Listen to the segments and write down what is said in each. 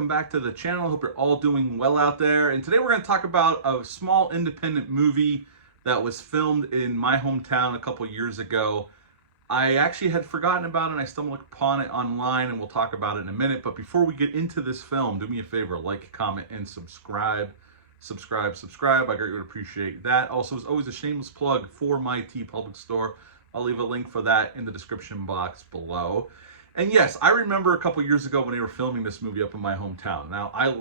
welcome back to the channel. Hope you're all doing well out there. And today we're going to talk about a small independent movie that was filmed in my hometown a couple years ago. I actually had forgotten about it and I stumbled upon it online, and we'll talk about it in a minute. But before we get into this film, do me a favor, like, comment, and subscribe. Subscribe. I greatly would appreciate that. Also, as always, a shameless plug for my TeePublic store. I'll leave a link for that in the description box below. And yes, I remember a couple years ago when they were filming this movie up in my hometown. Now, I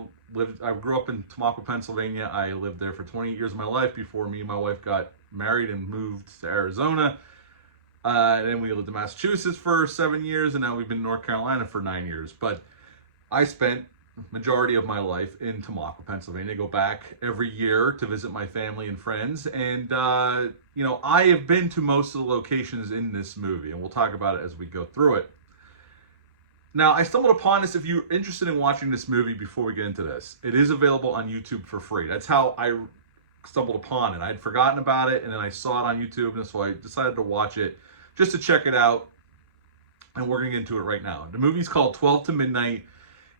grew up in Tamaqua, Pennsylvania. I lived there for 28 years of my life before me and my wife got married and moved to Arizona. And then we lived in Massachusetts for 7 years, and now we've been in North Carolina for 9 years. But I spent majority of my life in Tamaqua, Pennsylvania. I go back every year to visit my family and friends, and you know, I have been to most of the locations in this movie, and we'll talk about it as we go through it. Now, I stumbled upon this. If you're interested in watching this movie, before we get into this, it is available on YouTube for free. That's how I stumbled upon it. I had forgotten about it, and then I saw it on YouTube, and so I decided to watch it just to check it out, and we're going to get into it right now. The movie's called 12 to Midnight.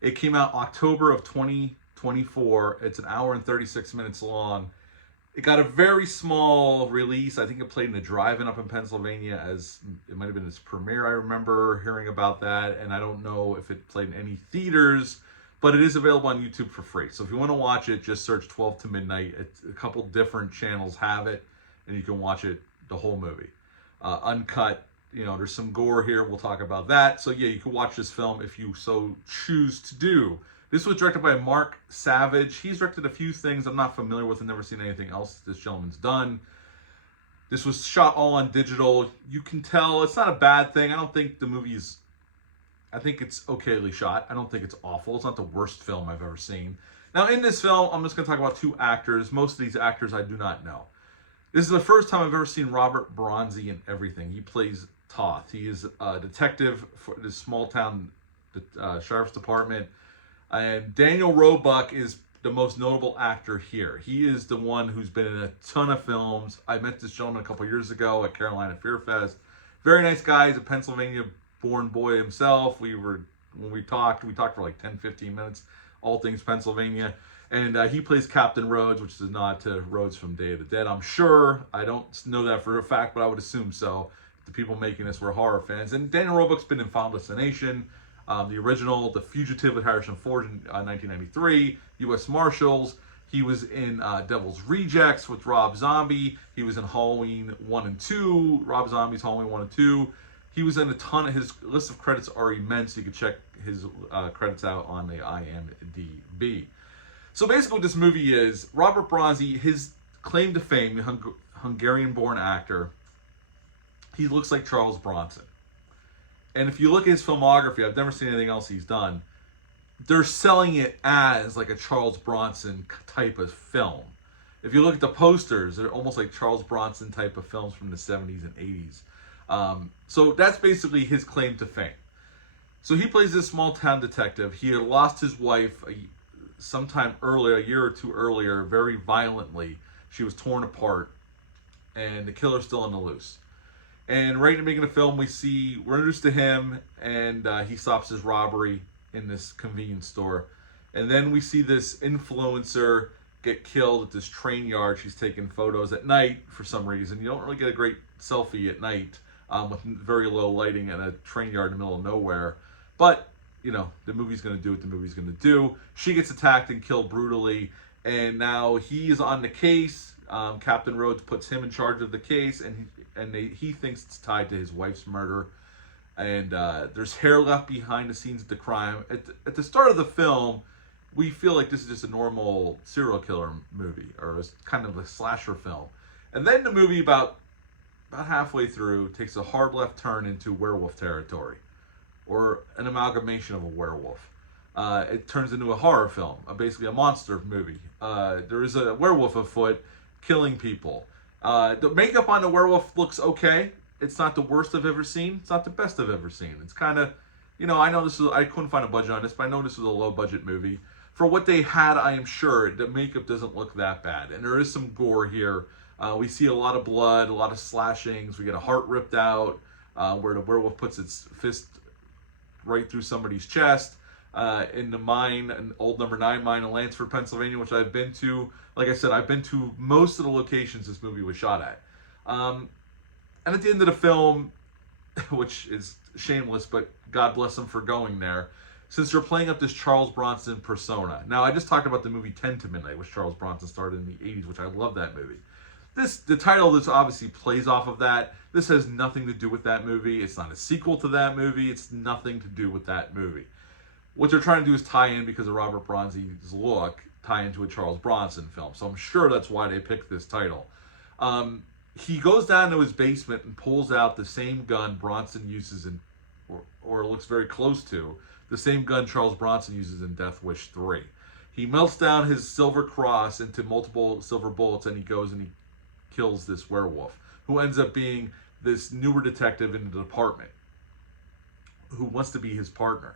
It came out October of 2024. It's an hour and 36 minutes long. It got a very small release. I think it played in a drive-in up in Pennsylvania, as it might have been its premiere. I remember hearing about that, and I don't know if it played in any theaters, but it is available on YouTube for free. So if you want to watch it, just search 12 to Midnight. A couple different channels have it, and you can watch it, the whole movie. Uncut. You know, there's some gore here. We'll talk about that. So yeah, you can watch this film if you so choose to do. This was directed by Mark Savage. He's directed a few things I'm not familiar with and never seen anything else this gentleman's done. This was shot all on digital. You can tell it's not a bad thing. I don't think the movie is... I think it's okayly shot. I don't think it's awful. It's not the worst film I've ever seen. Now, in this film, I'm just going to talk about two actors. Most of these actors I do not know. This is the first time I've ever seen Robert Bronzi in everything. He plays Toth. He is a detective for this small town sheriff's department. And Daniel Roebuck is the most notable actor here. He is the one who's been in a ton of films. I met this gentleman a couple years ago at Carolina Fear Fest. Very nice guy. He's a Pennsylvania-born boy himself. When we talked for like 10-15 minutes, all things Pennsylvania. And he plays Captain Rhodes, which is a nod to Rhodes from Day of the Dead, I'm sure. I don't know that for a fact, but I would assume so. The people making this were horror fans. And Daniel Roebuck's been in Final Destination, the original, The Fugitive with Harrison Ford in 1993, U.S. Marshals. He was in Devil's Rejects with Rob Zombie. He was in Halloween 1 and 2, Rob Zombie's Halloween 1 and 2. He was in a ton of... His list of credits are immense. You can check his credits out on the IMDb. So basically what this movie is, Robert Bronzi, his claim to fame, Hungarian-born actor, he looks like Charles Bronson. And if you look at his filmography, I've never seen anything else he's done, they're selling it as like a Charles Bronson type of film. If you look at the posters, they're almost like Charles Bronson type of films from the 70s and 80s. So that's basically his claim to fame. So he plays this small town detective. He had lost his wife sometime earlier, a year or two earlier, very violently. She was torn apart, and the killer's still on the loose. And right in the beginning of the film, we're introduced to him, and he stops his robbery in this convenience store. And then we see this influencer get killed at this train yard. She's taking photos at night for some reason. You don't really get a great selfie at night with very low lighting at a train yard in the middle of nowhere. But, you know, the movie's going to do what the movie's going to do. She gets attacked and killed brutally, and now he's on the case. Captain Rhodes puts him in charge of the case, and he thinks it's tied to his wife's murder. And there's hair left behind the scenes of the crime. At the start of the film, we feel like this is just a normal serial killer movie, or kind of a slasher film. And then the movie, about halfway through, takes a hard left turn into werewolf territory, or an amalgamation of a werewolf. It turns into a horror film, basically a monster movie. There is a werewolf afoot killing people. The makeup on the werewolf looks okay. It's not the worst I've ever seen. It's not the best I've ever seen. It's kind of, you know, I couldn't find a budget on this, but I know this was a low budget movie. For what they had, I am sure the makeup doesn't look that bad. And there is some gore here. We see a lot of blood, a lot of slashings. We get a heart ripped out, where the werewolf puts its fist right through somebody's chest. in the mine, an old number 9 mine in Lansford, Pennsylvania, which I've been to. Like I said, I've been to most of the locations this movie was shot at. And at the end of the film, which is shameless, but God bless them for going there, since they're playing up this Charles Bronson persona. Now, I just talked about the movie 10 to Midnight, which Charles Bronson starred in the 80s, which I love that movie. The title of this obviously plays off of that. This has nothing to do with that movie. It's not a sequel to that movie. It's nothing to do with that movie. What they're trying to do is tie in, because of Robert Bronzi's look, tie into a Charles Bronson film. So I'm sure that's why they picked this title. He goes down to his basement and pulls out the same gun Bronson uses in, or looks very close to, the same gun Charles Bronson uses in Death Wish 3. He melts down his silver cross into multiple silver bullets, and he goes and he kills this werewolf, who ends up being this newer detective in the department who wants to be his partner.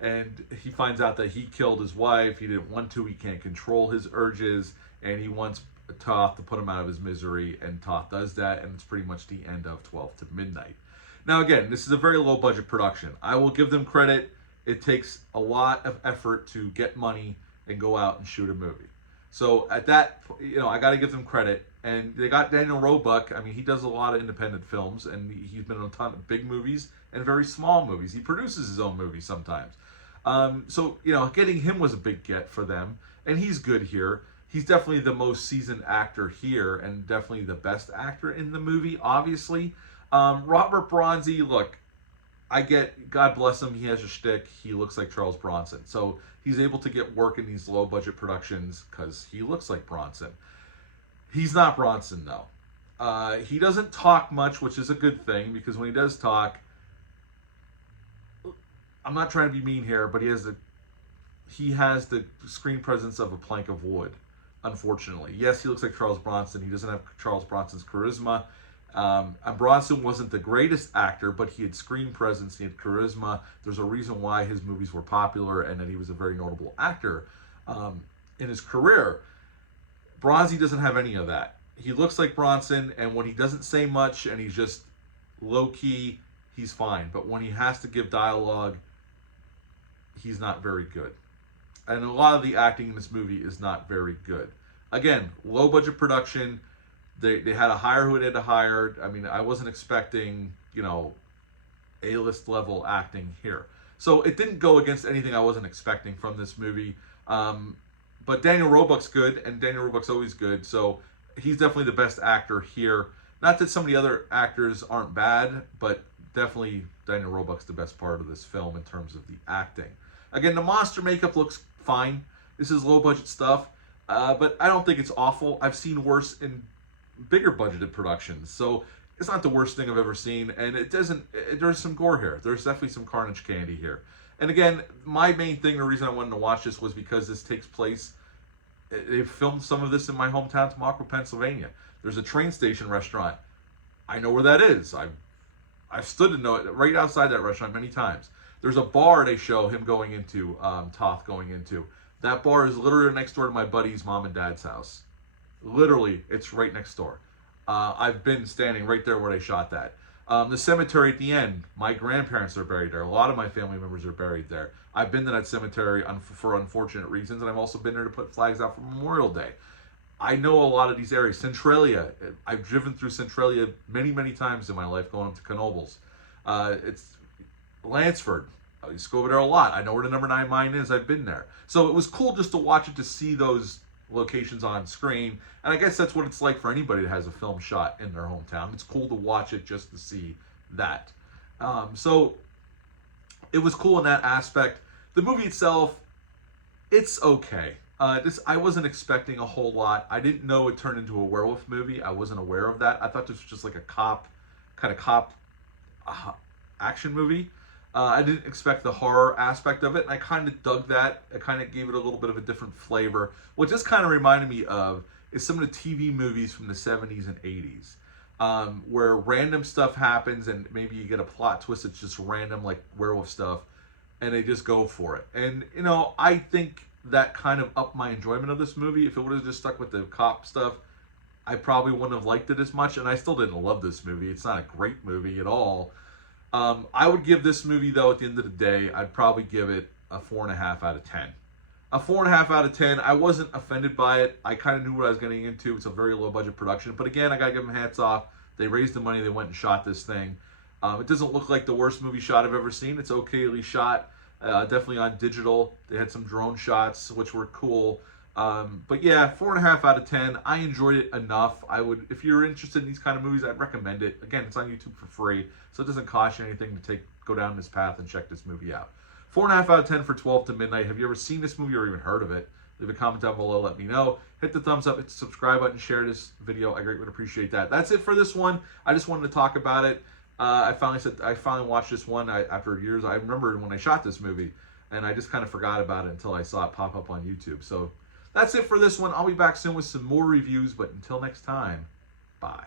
And he finds out that he killed his wife. He didn't want to. He can't control his urges, and he wants Toth to put him out of his misery, and Toth does that, and it's pretty much the end of 12 to Midnight. Now, again, this is a very low-budget production. I will give them credit. It takes a lot of effort to get money and go out and shoot a movie. So at that, I got to give them credit. And they got Daniel Roebuck. I mean, he does a lot of independent films, and he's been in a ton of big movies and very small movies. He produces his own movies sometimes. So getting him was a big get for them, and he's good here. He's definitely the most seasoned actor here, and definitely the best actor in the movie, obviously. Robert Bronzi, look, I get, God bless him, he has a shtick. He looks like Charles Bronson. So he's able to get work in these low-budget productions because he looks like Bronson. He's not Bronson, though. He doesn't talk much, which is a good thing, because when he does talk, I'm not trying to be mean here, but he has the screen presence of a plank of wood, unfortunately. Yes, he looks like Charles Bronson. He doesn't have Charles Bronson's charisma. And Bronson wasn't the greatest actor, but he had screen presence, he had charisma. There's a reason why his movies were popular, and that he was a very notable actor in his career. Bronzi doesn't have any of that. He looks like Bronson, and when he doesn't say much and he's just low-key, he's fine. But when he has to give dialogue, he's not very good. And a lot of the acting in this movie is not very good. Again, low-budget production. They had to hire who they had to hire. I mean, I wasn't expecting, A-list level acting here. So it didn't go against anything I wasn't expecting from this movie. But Daniel Roebuck's good, and Daniel Roebuck's always good, so he's definitely the best actor here. Not that some of the other actors aren't bad, but definitely Daniel Roebuck's the best part of this film in terms of the acting. Again, the monster makeup looks fine. This is low-budget stuff, but I don't think it's awful. I've seen worse in bigger budgeted productions, so it's not the worst thing I've ever seen, and there's some gore here. There's definitely some carnage candy here. And again, my main thing, the reason I wanted to watch this was because this takes place, they filmed some of this in my hometown, Tamaqua, Pennsylvania. There's a train station restaurant. I know where that is. I've stood to know it right outside that restaurant many times. There's a bar they show him going into, Toth going into. That bar is literally next door to my buddy's mom and dad's house. Literally, it's right next door. I've been standing right there where they shot that. The cemetery at the end, my grandparents are buried there. A lot of my family members are buried there. I've been to that cemetery for unfortunate reasons, and I've also been there to put flags out for Memorial Day. I know a lot of these areas. Centralia, I've driven through Centralia many, many times in my life going up to Knoebels. It's Lansford. I used to go over there a lot. I know where the number 9 mine is. I've been there. So it was cool just to watch it, to see those locations on screen. And I guess that's what it's like for anybody that has a film shot in their hometown. It's cool to watch it just to see that. So it was cool in that aspect. The movie itself, it's okay. I wasn't expecting a whole lot. I didn't know it turned into a werewolf movie. I wasn't aware of that. I thought this was just like a cop action movie. I didn't expect the horror aspect of it, and I kind of dug that. I kind of gave it a little bit of a different flavor. What this kind of reminded me of is some of the TV movies from the 70s and 80s, where random stuff happens, and maybe you get a plot twist that's just random, like werewolf stuff, and they just go for it. And, I think that kind of upped my enjoyment of this movie. If it would have just stuck with the cop stuff, I probably wouldn't have liked it as much, and I still didn't love this movie. It's not a great movie at all. I would give this movie, though, at the end of the day, I'd probably give it a 4.5 out of 10. A 4.5 out of 10. I wasn't offended by it. I kind of knew what I was getting into. It's a very low budget production. But again, I got to give them hats off. They raised the money. They went and shot this thing. It doesn't look like the worst movie shot I've ever seen. It's okayly shot. Definitely on digital. They had some drone shots, which were cool. But yeah, 4.5 out of 10. I enjoyed it enough. I would, if you're interested in these kind of movies, I'd recommend it. Again, it's on YouTube for free, so it doesn't cost you anything to go down this path and check this movie out. 4.5 out of 10 for 12 to Midnight. Have you ever seen this movie or even heard of it? Leave a comment down below. Let me know. Hit the thumbs up, hit the subscribe button, share this video. I greatly would appreciate that. That's it for this one. I just wanted to talk about it. I finally watched this one after years. I remembered when I shot this movie, and I just kind of forgot about it until I saw it pop up on YouTube. So that's it for this one. I'll be back soon with some more reviews, but until next time, bye.